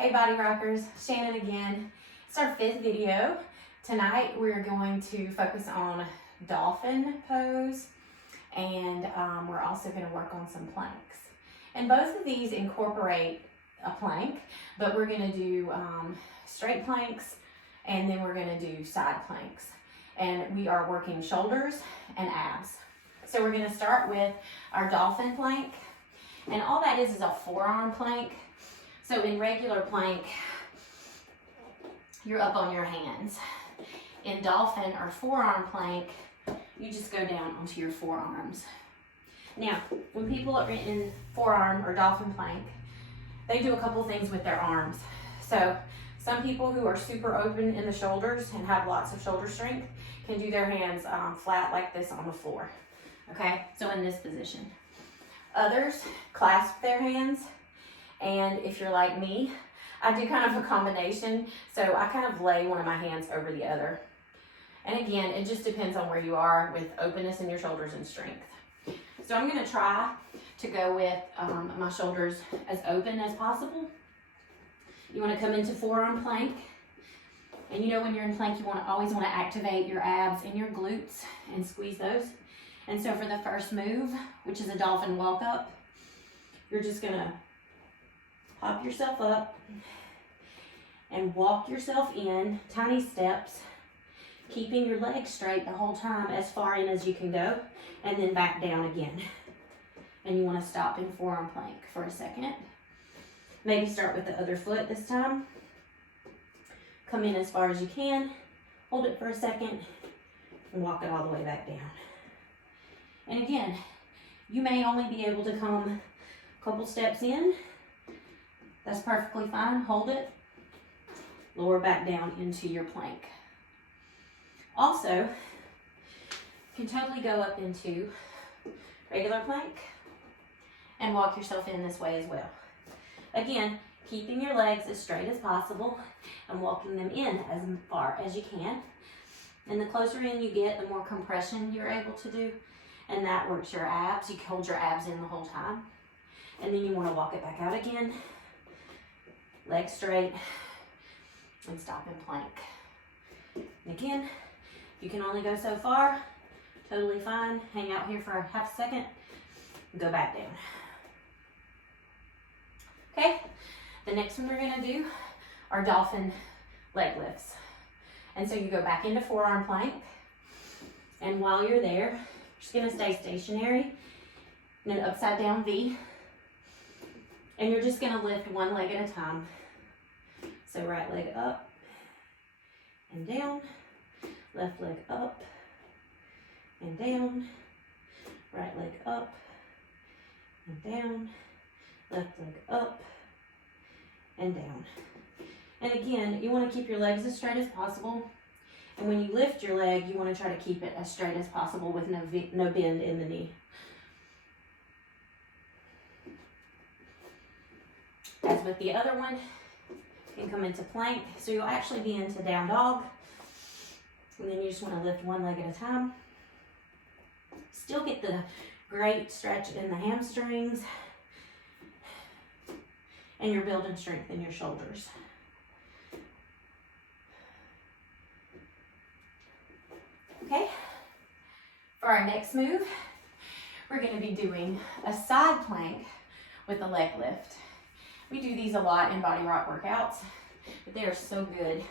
Hey Body Rockers, Shannon again. It's our 5th video. Tonight we're going to focus on dolphin pose and we're also going to work on some planks. And both of these incorporate a plank, but we're going to do straight planks and then we're going to do side planks. And we are working shoulders and abs. So we're going to start with our dolphin plank, and all that is a forearm plank. So in regular plank, you're up on your hands. In dolphin or forearm plank, you just go down onto your forearms. Now, when people are in forearm or dolphin plank, they do a couple things with their arms. So some people who are super open in the shoulders and have lots of shoulder strength can do their hands flat like this on the floor. Okay, so in this position. Others clasp their hands, and if you're like me, I do kind of a combination. So I kind of lay one of my hands over the other. And again, it just depends on where you are with openness in your shoulders and strength. So I'm going to try to go with my shoulders as open as possible. You want to come into forearm plank. And you know when you're in plank, you always want to activate your abs and your glutes and squeeze those. And so for the first move, which is a dolphin walk up, you're just going to pop yourself up and walk yourself in tiny steps, keeping your legs straight the whole time as far in as you can go, and then back down again. And you want to stop in forearm plank for a second. Maybe start with the other foot this time. Come in as far as you can, hold it for a second, and walk it all the way back down. And again, you may only be able to come a couple steps in. That's perfectly fine. Hold it, lower back down into your plank. Also, you can totally go up into regular plank and walk yourself in this way as well. Again, keeping your legs as straight as possible and walking them in as far as you can. And the closer in you get, the more compression you're able to do. And that works your abs. You hold your abs in the whole time. And then you want to walk it back out again. Legs straight. And stop in plank. And again, you can only go so far. Totally fine. Hang out here for a half second. Go back down. Okay. The next one we're going to do are dolphin leg lifts. And so you go back into forearm plank. And while you're there, you're just going to stay stationary in an upside down V. And you're just going to lift one leg at a time. So right leg up and down, left leg up and down, right leg up and down, left leg up and down. And again, you want to keep your legs as straight as possible. And when you lift your leg, you want to try to keep it as straight as possible with no bend in the knee. As with the other one, you can come into plank. So you'll actually be into down dog. And then you just want to lift one leg at a time. Still get the great stretch in the hamstrings. And you're building strength in your shoulders. Okay, for our next move, we're going to be doing a side plank with a leg lift. We do these a lot in Body Rock workouts, but they are so good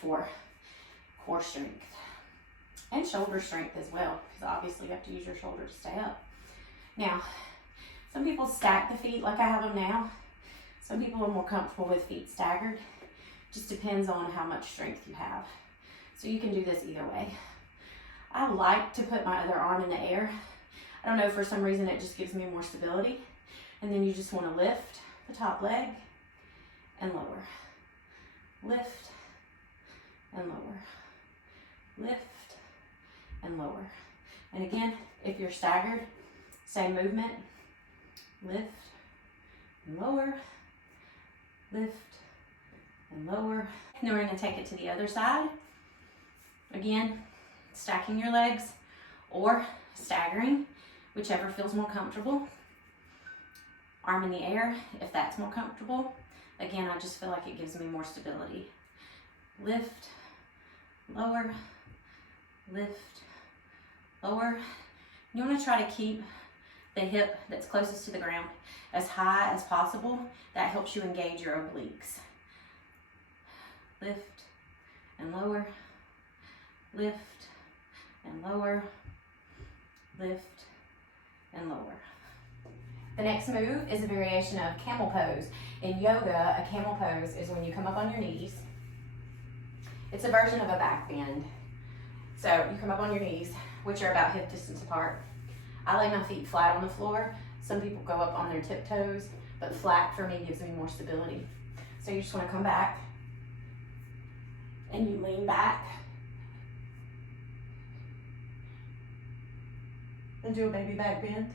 for core strength and shoulder strength as well, because obviously you have to use your shoulder to stay up. Now, some people stack the feet like I have them now. Some people are more comfortable with feet staggered. Just depends on how much strength you have. So you can do this either way. I like to put my other arm in the air. I don't know, for some reason it just gives me more stability. And then you just want to lift the top leg and lower. Lift and lower. Lift and lower. And again, if you're staggered, same movement. Lift and lower. Lift and lower. And then we're going to take it to the other side. Again, stacking your legs or staggering, whichever feels more comfortable. Arm in the air if that's more comfortable. Again, I just feel like it gives me more stability. Lift, lower, lift, lower. You want to try to keep the hip that's closest to the ground as high as possible. That helps you engage your obliques. Lift and lower, lift and lower, lift and lower. The next move is a variation of camel pose. In yoga, a camel pose is when you come up on your knees. It's a version of a back bend. So you come up on your knees, which are about hip distance apart. I lay my feet flat on the floor. Some people go up on their tiptoes, but flat for me gives me more stability. So you just want to come back and you lean back and do a baby back bend.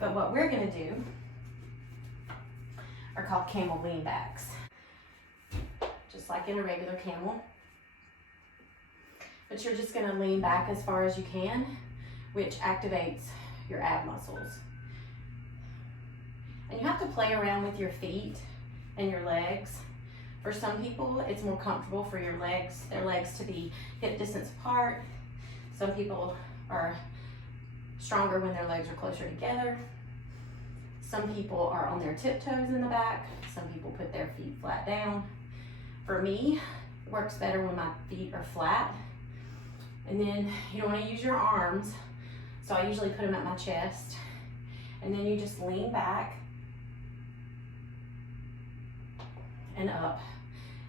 But what we're gonna do are called camel lean backs. Just like in a regular camel. But you're just gonna lean back as far as you can, which activates your ab muscles. And you have to play around with your feet and your legs. For some people, it's more comfortable for their legs to be hip distance apart. Some people are stronger when their legs are closer together. Some people are on their tiptoes in the back. Some people put their feet flat down. For me, it works better when my feet are flat. And then you don't want to use your arms, so I usually put them at my chest. And then you just lean back and up.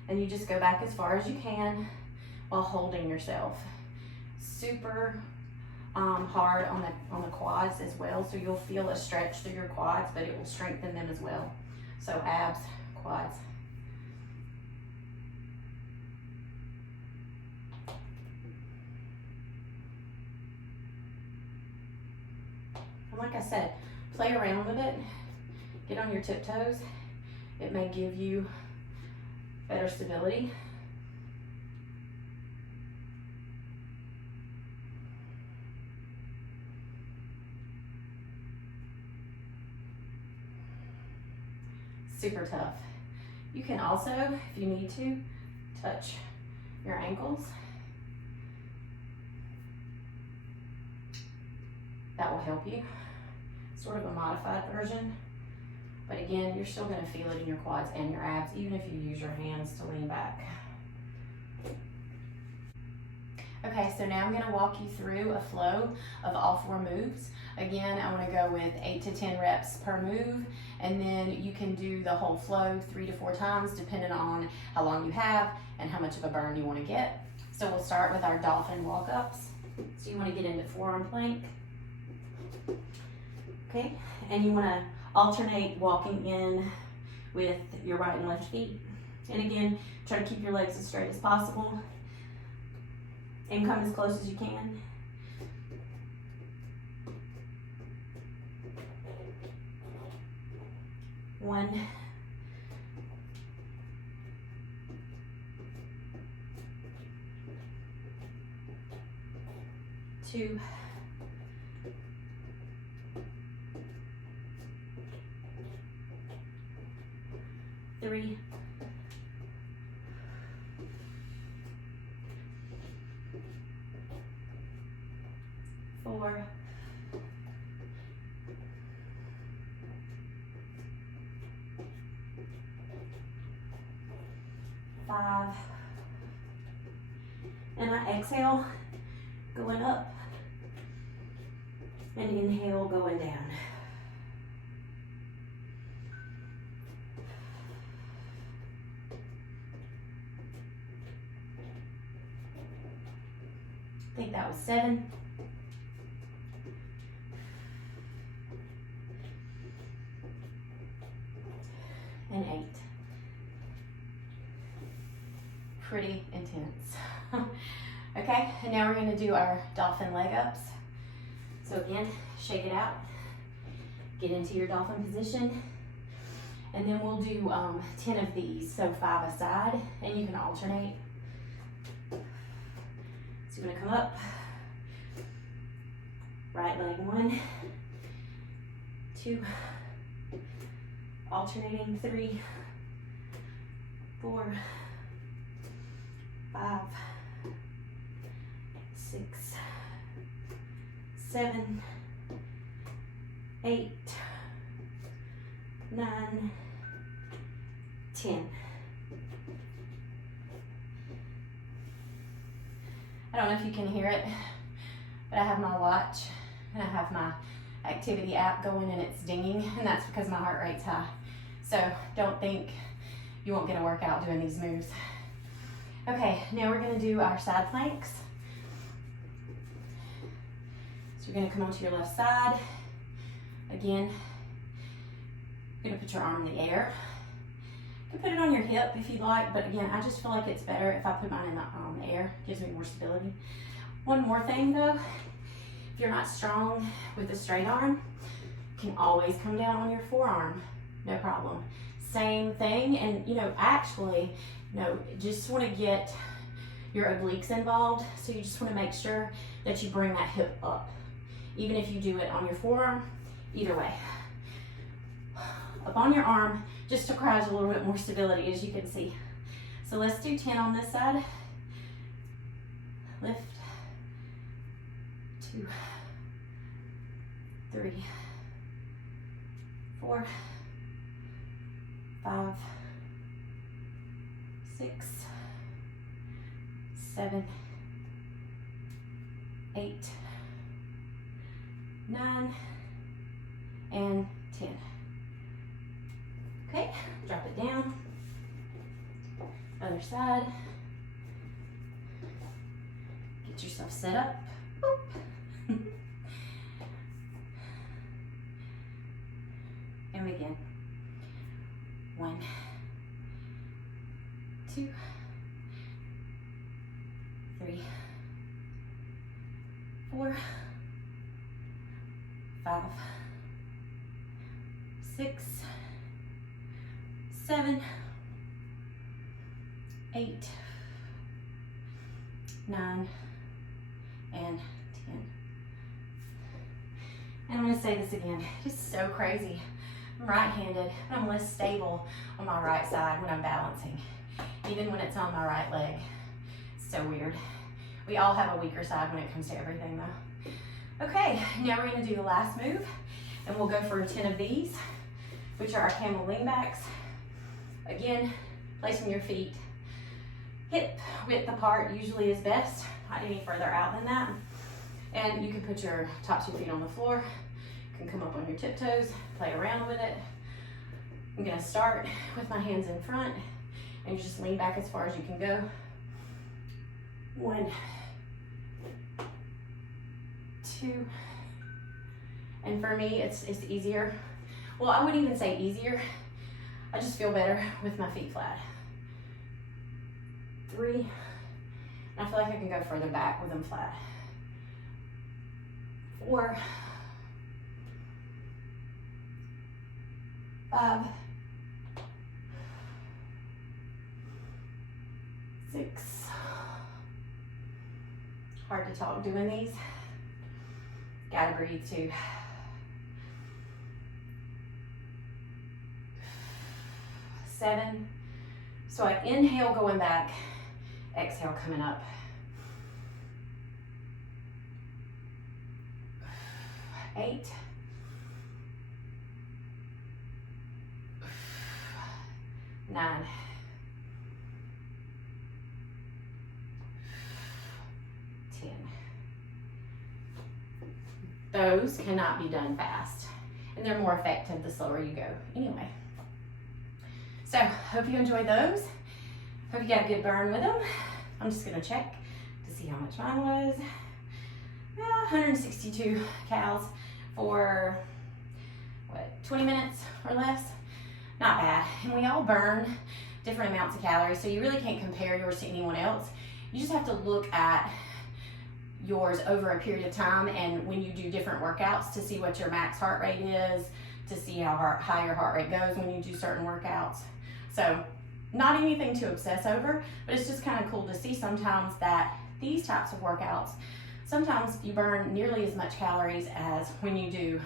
And you just go back as far as you can while holding yourself. Super hard on the quads as well, so you'll feel a stretch through your quads, but it will strengthen them as well. So abs, quads. And like I said, play around with it. Get on your tiptoes. It may give you better stability. Super tough. You can also, if you need to, touch your ankles. That will help you. Sort of a modified version. But again, you're still going to feel it in your quads and your abs, even if you use your hands to lean back. Okay, so now I'm going to walk you through a flow of all 4 moves. Again, I want to go with 8 to 10 reps per move, and then you can do the whole flow 3 to 4 times, depending on how long you have and how much of a burn you want to get. So we'll start with our dolphin walk-ups. So you want to get into forearm plank. Okay, and you want to alternate walking in with your right and left feet. And again, try to keep your legs as straight as possible and come as close as you can. One, 2, 3, 4, 5, and I exhale, going up, and inhale, going down. I think that was 7. And 8. Pretty intense. Okay, and now we're going to do our dolphin leg ups. So again, shake it out. Get into your dolphin position. And then we'll do 10 of these, so 5 a side, and you can alternate. So you're going to come up. Right leg 1, 2, Alternating 3, 4, 5, 6, 7, 8, 9, 10. I don't know if you can hear it, but I have my watch and I have my activity app going and it's dinging, and that's because my heart rate's high. So don't think you won't get a workout doing these moves. Okay, now we're gonna do our side planks. So you're gonna come onto your left side. Again, you're gonna put your arm in the air. You can put it on your hip if you'd like, but again, I just feel like it's better if I put mine in the air. It gives me more stability. One more thing though, if you're not strong with a straight arm, you can always come down on your forearm, no problem. Same thing, and actually, just want to get your obliques involved, so you just want to make sure that you bring that hip up. Even if you do it on your forearm, either way. Up on your arm, just to cause a little bit more stability, as you can see. So let's do 10 on this side. Lift, 2, 3, 4, 5, 6, 7, 8, 9, and 10. Okay, drop it down. Other side. Get yourself set up. Boop. And begin. 1, 2, 3, 4, 5, 6, 7, 8, 9, and 10. And I'm going to say this again. It's so crazy. I'm right-handed, but I'm less stable on my right side when I'm balancing, even when it's on my right leg. It's so weird. We all have a weaker side when it comes to everything though. Okay, now we're going to do the last move, and we'll go for 10 of these, which are our camel lean backs. Again, placing your feet hip width apart usually is best, not any further out than that. And you can put your top 2 feet on the floor. You can come up on your tiptoes, play around with it. I'm gonna start with my hands in front, and you just lean back as far as you can go. 1, 2, and for me, it's easier. Well, I wouldn't even say easier. I just feel better with my feet flat. 3, and I feel like I can go further back with them flat. 4, 5, 6. Hard to talk doing these. Gotta breathe too. 7. So I inhale going back, exhale coming up. 8. 9. 10. Those cannot be done fast, and they're more effective the slower you go anyway. So, hope you enjoyed those. Hope you got a good burn with them. I'm just gonna check to see how much mine was. 162 calories for, 20 minutes or less? Not bad. And we all burn different amounts of calories, so you really can't compare yours to anyone else. You just have to look at yours over a period of time, and when you do different workouts, to see what your max heart rate is, to see how high your heart rate goes when you do certain workouts. So not anything to obsess over, but it's just kind of cool to see sometimes that these types of workouts, sometimes you burn nearly as much calories as when you do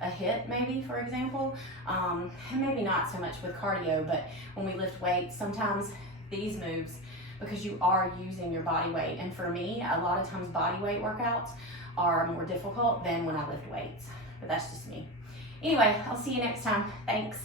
a hit maybe, for example. And maybe not so much with cardio, but when we lift weights, sometimes these moves, because you are using your body weight. And for me, a lot of times body weight workouts are more difficult than when I lift weights, but that's just me. Anyway, I'll see you next time. Thanks.